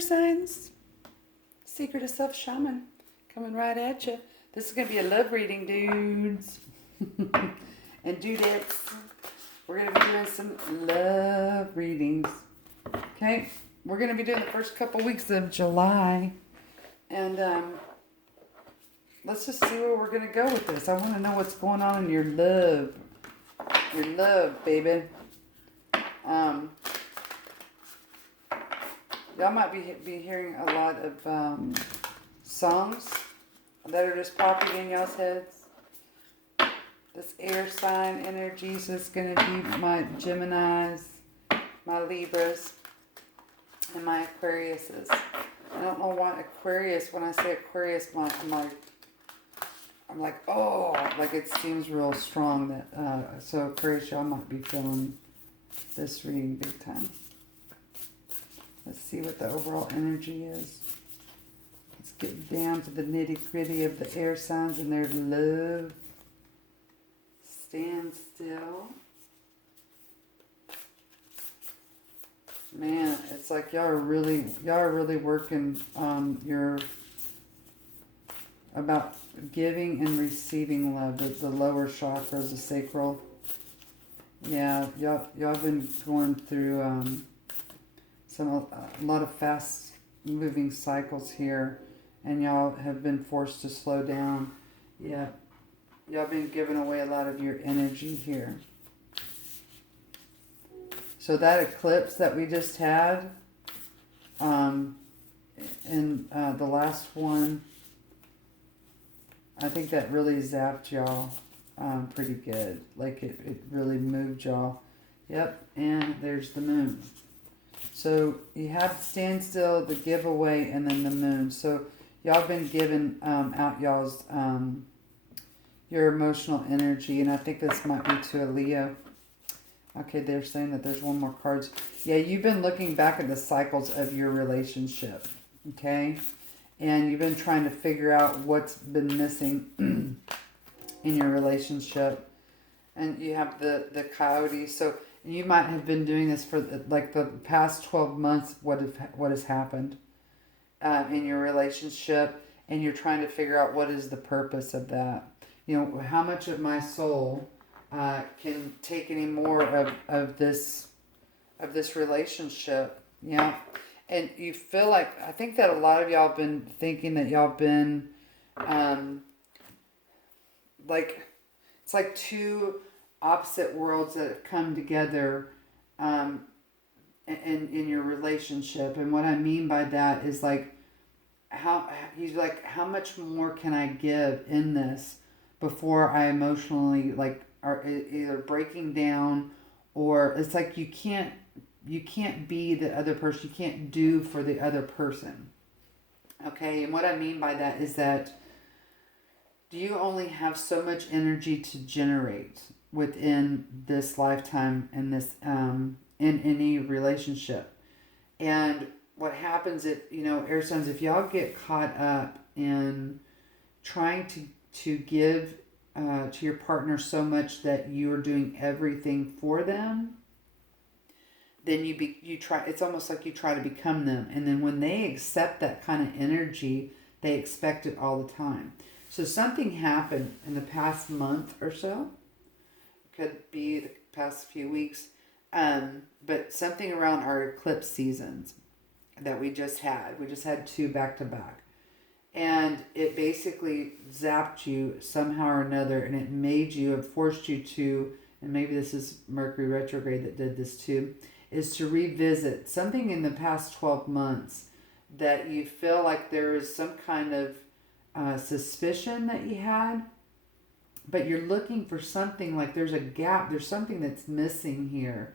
Signs, Secret of Self Shaman, coming right at you. This is going to be a love reading, dudes and dudettes. We're going to be doing some love readings. Okay, we're going to be doing the first couple weeks of July. And let's just see where we're going to go with this. I want to know what's going on in your love. Your love, baby. Y'all might be hearing a lot of songs that are just popping in y'all's heads. This air sign energy, so it's going to be my Geminis, my Libras, and my Aquariuses. I don't know why Aquarius, when I say Aquarius, I'm like, oh, like it seems real strong. That so Aquarius, y'all might be feeling this reading big time. Let's see what the overall energy is. Let's get down to the nitty-gritty of the air signs and their love. Stand still. Man, it's like y'all are really working on your about giving and receiving love. The lower chakras, the sacral. Yeah, y'all been going through a lot of fast moving cycles here, and y'all have been forced to slow down. Yeah, y'all been giving away a lot of your energy here. So that eclipse that we just had, in the last one, I think that really zapped y'all pretty good. Like it really moved y'all. Yep, and there's the moon. So you have standstill, the giveaway, and then the moon. So y'all been giving out y'all's your emotional energy, and I think this might be to a Leo. Okay, they're saying that there's one more card. Yeah, you've been looking back at the cycles of your relationship, okay? And you've been trying to figure out what's been missing in your relationship. And you have the coyote. So you might have been doing this for like the past 12 months. What has happened in your relationship, and you're trying to figure out what is the purpose of that. You know, how much of my soul can take any more of this relationship. Yeah, and you feel like, I think that a lot of y'all have been thinking that y'all been like, it's like two opposite worlds that have come together in your relationship. And what I mean by that is like, how much more can I give in this before I emotionally like are either breaking down, or it's like you can't be the other person, you can't do for the other person. Okay, and what I mean by that is that you only have so much energy to generate within this lifetime and this in any relationship. And what happens if, air signs, if y'all get caught up in trying to give to your partner so much that you're doing everything for them, then you try, it's almost like you try to become them. And then when they accept that kind of energy, they expect it all the time. So something happened in the past month or so, could be the past few weeks, but something around our eclipse seasons that we just had. We just had 2 back to back. And it basically zapped you somehow or another, and it made you, it forced you to, and maybe this is Mercury retrograde that did this too, is to revisit something in the past 12 months that you feel like there is some kind of suspicion that you had, but you're looking for something, like there's a gap, there's something that's missing here,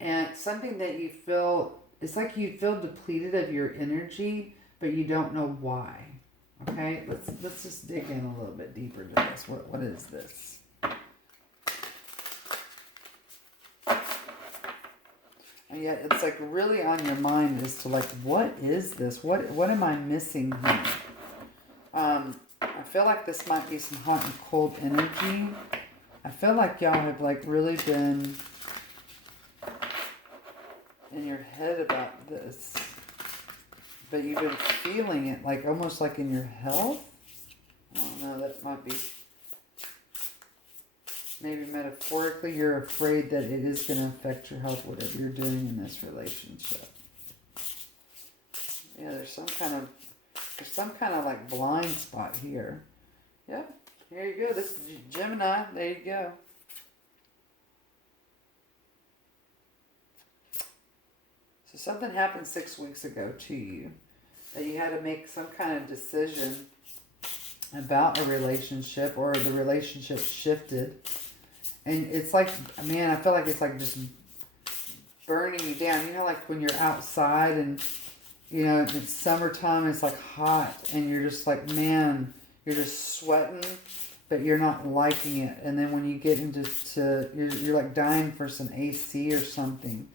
and something that you feel, it's like you feel depleted of your energy, but you don't know why. Okay, let's just dig in a little bit deeper to this. What is this? And yeah, it's like really on your mind as to like, what is this? What am I missing here? I feel like this might be some hot and cold energy. I feel like y'all have like really been in your head about this. but you've been feeling it, like almost like in your health. I don't know, that might be, maybe metaphorically, you're afraid that it is going to affect your health, whatever you're doing in this relationship. Yeah, there's some kind of like blind spot here. Yep, here you go. This is Gemini. There you go. So something happened 6 weeks ago to you that you had to make some kind of decision about a relationship, or the relationship shifted. And it's like, man, I feel like it's like just burning you down. You know, like when you're outside and, you know, it's summertime, it's like hot, and you're just like, man, you're just sweating, but you're not liking it. And then when you get into, you're like dying for some AC or something.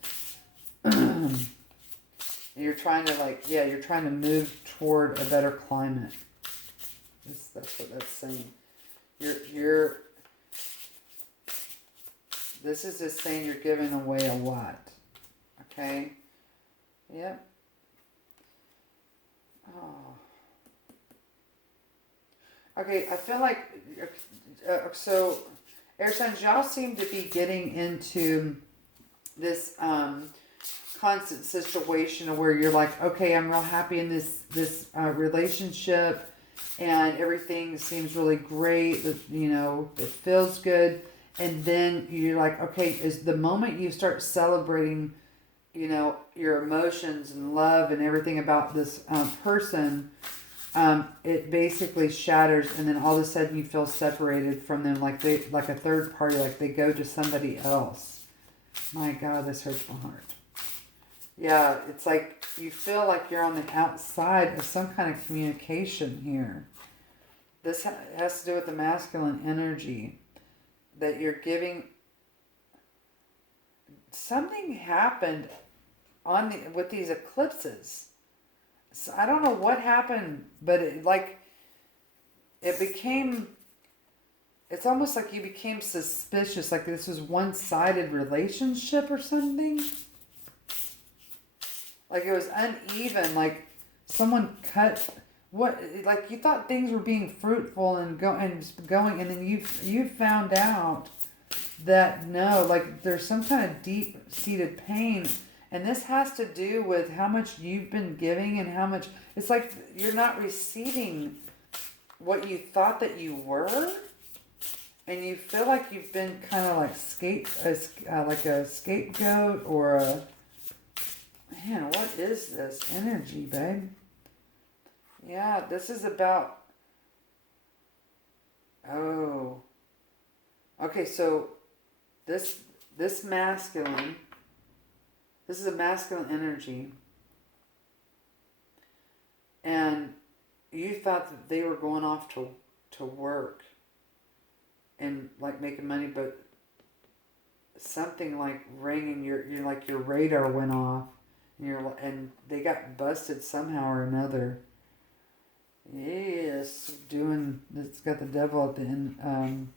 You're trying to like, yeah, you're trying to move toward a better climate. That's what that's saying. This is just saying you're giving away a lot. Okay? Yep. Oh. Okay, I feel like, so, air signs, y'all seem to be getting into this constant situation where you're like, okay, I'm real happy in this relationship, and everything seems really great. You know, it feels good, and then you're like, okay, is the moment you start celebrating, you know, your emotions and love and everything about this person, it basically shatters, and then all of a sudden you feel separated from them, like a third party, like they go to somebody else. My God, this hurts my heart. Yeah, it's like you feel like you're on the outside of some kind of communication here. This has to do with the masculine energy that you're giving. Something happened with these eclipses. So I don't know what happened, but it's almost like you became suspicious, like this was one-sided relationship or something. Like it was uneven, like someone like you thought things were being fruitful and going, and then you found out that no, like there's some kind of deep-seated pain, and this has to do with how much you've been giving and how much, it's like you're not receiving what you thought that you were, and you feel like you've been kind of like like a scapegoat or a, man, what is this energy, babe? Yeah, this is about, oh, okay, so this masculine, this is a masculine energy, and you thought that they were going off to work and like making money, but something like rang in your radar went off, and they got busted somehow or another. Yes, it's got the devil at the end.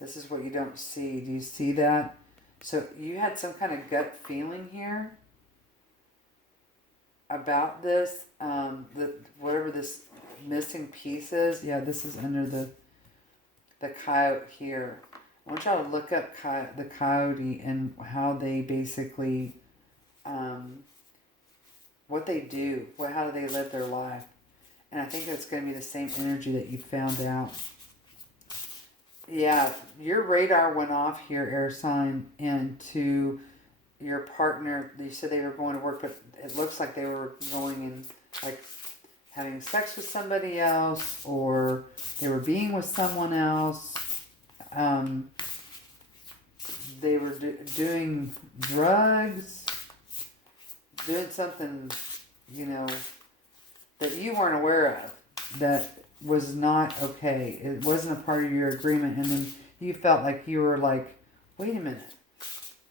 This is what you don't see. Do you see that? So you had some kind of gut feeling here about this, whatever this missing piece is. Yeah, this is under the coyote here. I want y'all to look up the coyote and how they basically, what they do, how do they live their life. And I think it's going to be the same energy that you found out. Yeah, your radar went off here, air sign, and to your partner. You said they were going to work, but it looks like they were going and like having sex with somebody else, or they were being with someone else. They were doing drugs, doing something, you know, that you weren't aware of, that was not okay. It wasn't a part of your agreement, and then you felt like you were like, wait a minute,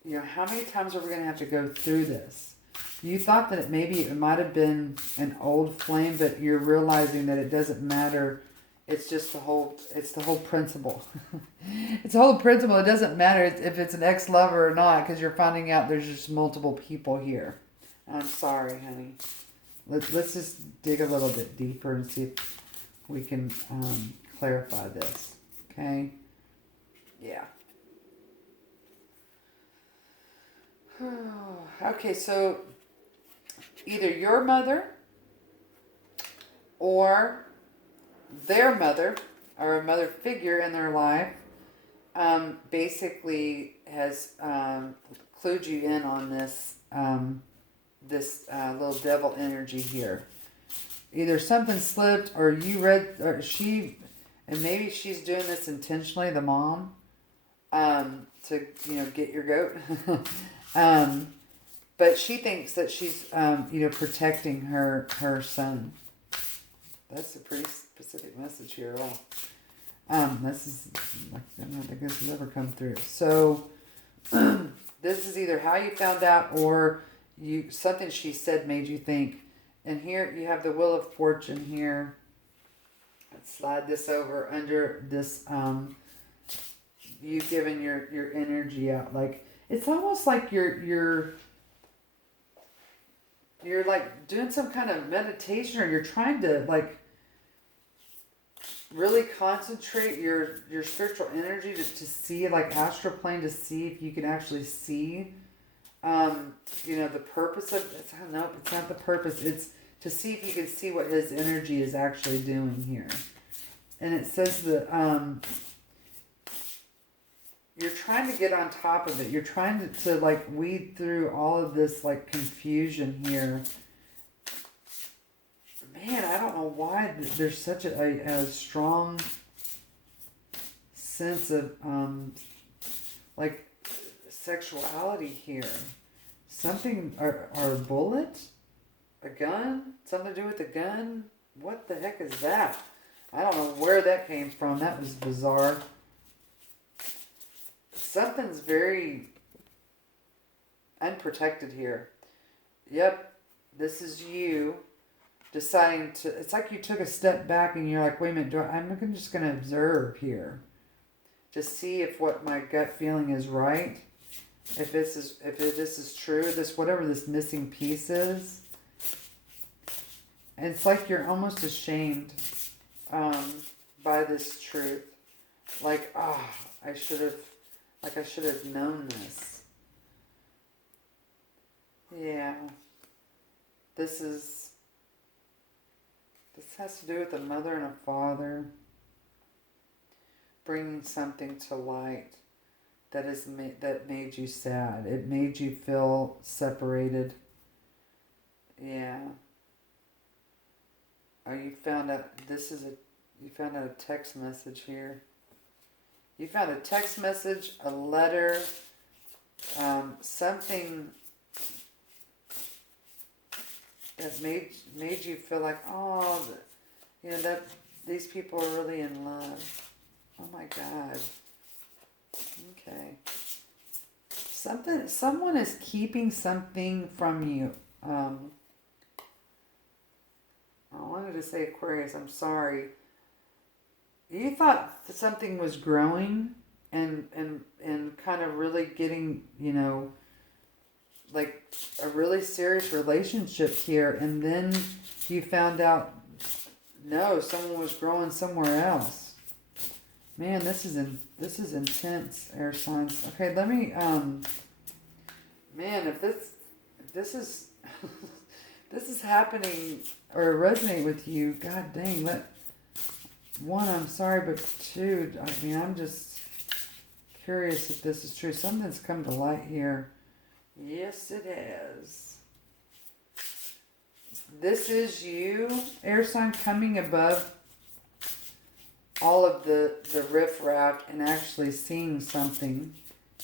you know, how many times are we going to have to go through this? You thought that it might have been an old flame, but you're realizing that it doesn't matter. It's just the whole principle. It's the whole principle. It doesn't matter if it's an ex-lover or not, because you're finding out there's just multiple people here. I'm sorry, honey. Let's just dig a little bit deeper and see if we can clarify this. Okay? Yeah. Okay, so either your mother or their mother, or a mother figure in their life, basically has clued you in on this little devil energy here. Either something slipped, or you read, or she, and maybe she's doing this intentionally, the mom, to get your goat. But she thinks that she's protecting her son. That's a pretty specific message here. This is, I don't think this has ever come through. So this is either how you found out, or something she said made you think. And here you have the Wheel of Fortune here. Let's slide this over under this. You giving your energy out, like it's almost like you're like doing some kind of meditation, or you're trying to like really concentrate your spiritual energy to see, like astral plane, to see if you can actually see the purpose of it. No, it's not the purpose. It's to see if you can see what his energy is actually doing here. And it says that you're trying to get on top of it. You're trying to like weed through all of this like confusion here. Man, I don't know why there's such a strong sense of like sexuality here. Something, or a bullet? A gun? Something to do with a gun? What the heck is that? I don't know where that came from. That was bizarre. Something's very unprotected here. Yep, this is you deciding to, it's like you took a step back and you're like, wait a minute, I'm just going to observe here to see if what my gut feeling is right. If this is true, whatever this missing piece is. And it's like you're almost ashamed by this truth. Like, I should have known this. Yeah. This has to do with a mother and a father bringing something to light that made you sad. It made you feel separated. Yeah. Or you found out a text message here. You found a text message, a letter, something that made you feel like, that these people are really in love. Oh my God. Okay. Someone is keeping something from you. I wanted to say Aquarius, I'm sorry. You thought something was growing and kind of really getting, like a really serious relationship here, and then you found out, no, someone was growing somewhere else. Man, this is intense, air signs. Okay, let me man, if this is this is happening or resonate with you, god dang, one, I'm sorry, but two, I mean, I'm just curious if this is true. Something's come to light here. Yes, it has. This is you, air sign, coming above all of the riffraff and actually seeing something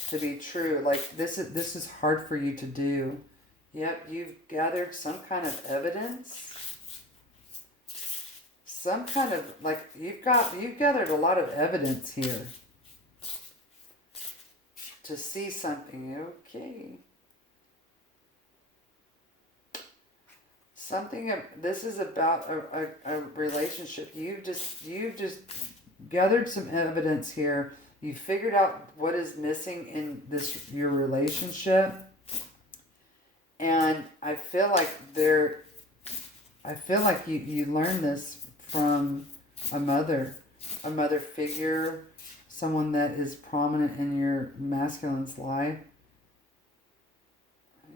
to be true. Like, this is hard for you to do. Yep, you've gathered some kind of evidence. Some kind of, like, you've gathered a lot of evidence here to see something. Okay. This is about a relationship. You've just gathered some evidence here. You figured out what is missing in your relationship. And I feel like I feel like you learned this from a mother figure, someone that is prominent in your masculine's life.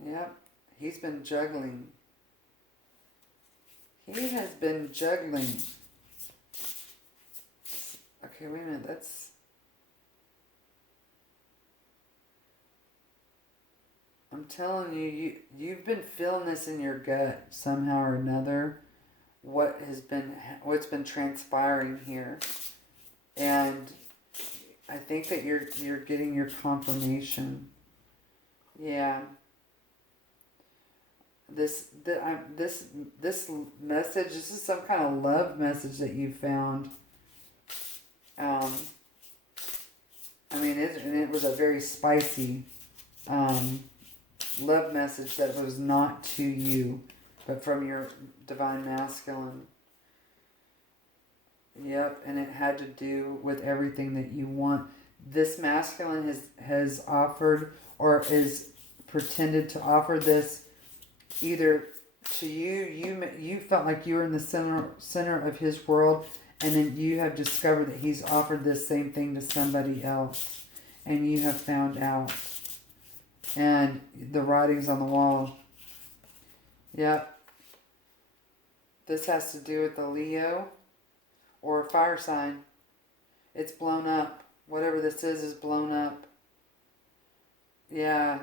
Yep, he's been juggling. He has been juggling. Okay, wait a minute, that's... I'm telling you, you've been feeling this in your gut somehow or another. What's been transpiring here, and I think that you're getting your confirmation. Yeah. This message. This is some kind of love message that you found. I mean, it was a very spicy love message that was not to you, but from your divine masculine. Yep, and it had to do with everything that you want. This masculine has offered or is pretended to offer this either to you. You felt like you were in the center of his world, and then you have discovered that he's offered this same thing to somebody else, and you have found out. And the writing's on the wall. Yep. This has to do with the Leo or a fire sign. It's blown up. Whatever this is blown up. Yeah.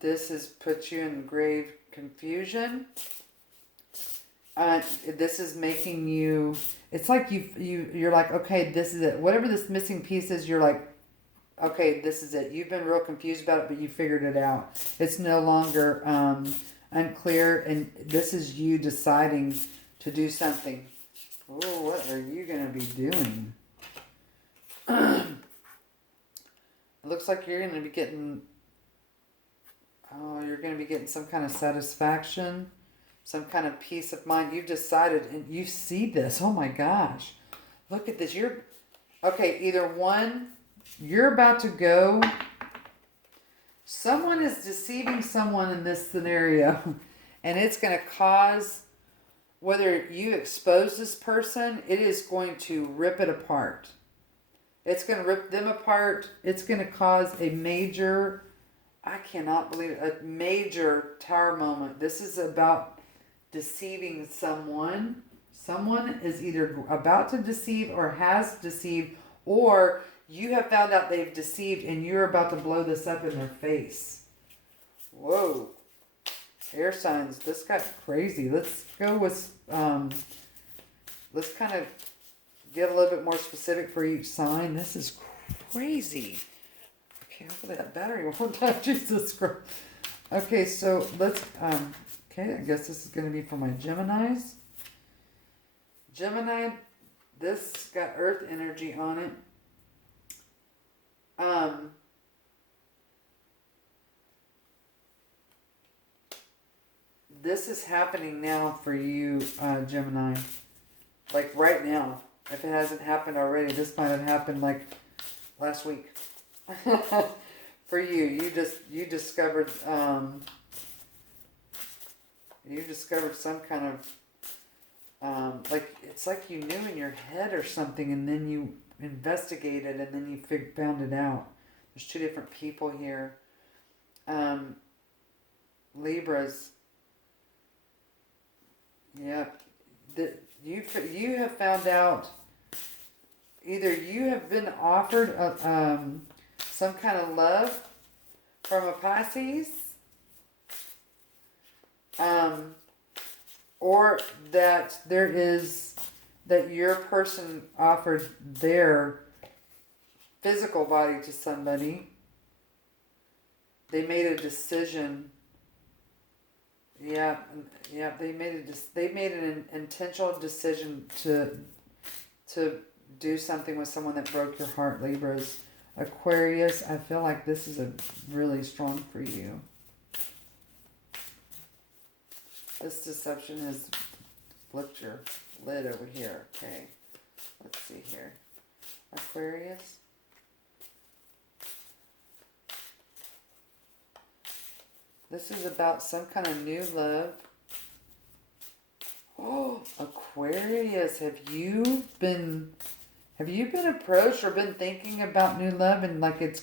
This has put you in grave confusion. This is making you... It's like you're like, okay, this is it. Whatever this missing piece is, you're like, okay, this is it. You've been real confused about it, but you figured it out. It's no longer unclear, and this is you deciding to do something. Oh, what are you going to be doing? It looks like you're going to be getting... Oh, you're going to be getting some kind of satisfaction, some kind of peace of mind. You've decided, and you see this. Oh my gosh. Look at this. Okay, either one... You're about to go. Someone is deceiving someone in this scenario. And it's going to cause, whether you expose this person, it is going to rip it apart. It's going to rip them apart. It's going to cause a major, I cannot believe it, a major tower moment. This is about deceiving someone. Someone is either about to deceive or has deceived, or you have found out they've deceived and you're about to blow this up in their face. Whoa. Air signs. This got crazy. Let's go with... let's kind of get a little bit more specific for each sign. This is crazy. Okay, hopefully that battery won't die. Jesus Christ. Okay, so let's... okay, I guess this is going to be for my Geminis. Gemini, this got earth energy on it. This is happening now for you, Gemini. Like right now. If it hasn't happened already, this might have happened like last week. For you, you discovered some kind of like, it's like you knew in your head or something, and then you investigated, and then you found it out. There's two different people here. Libras. Yep. You have found out, either you have been offered some kind of love from a Pisces, or that that your person offered their physical body to somebody. They made a decision. Yeah, they made an intentional decision to do something with someone that broke your heart, Libras. Aquarius, I feel like this is really strong for you. This deception has flipped your lid over here. Okay, let's see here. Aquarius. This is about some kind of new love. Oh, Aquarius, have you been approached or been thinking about new love and like it's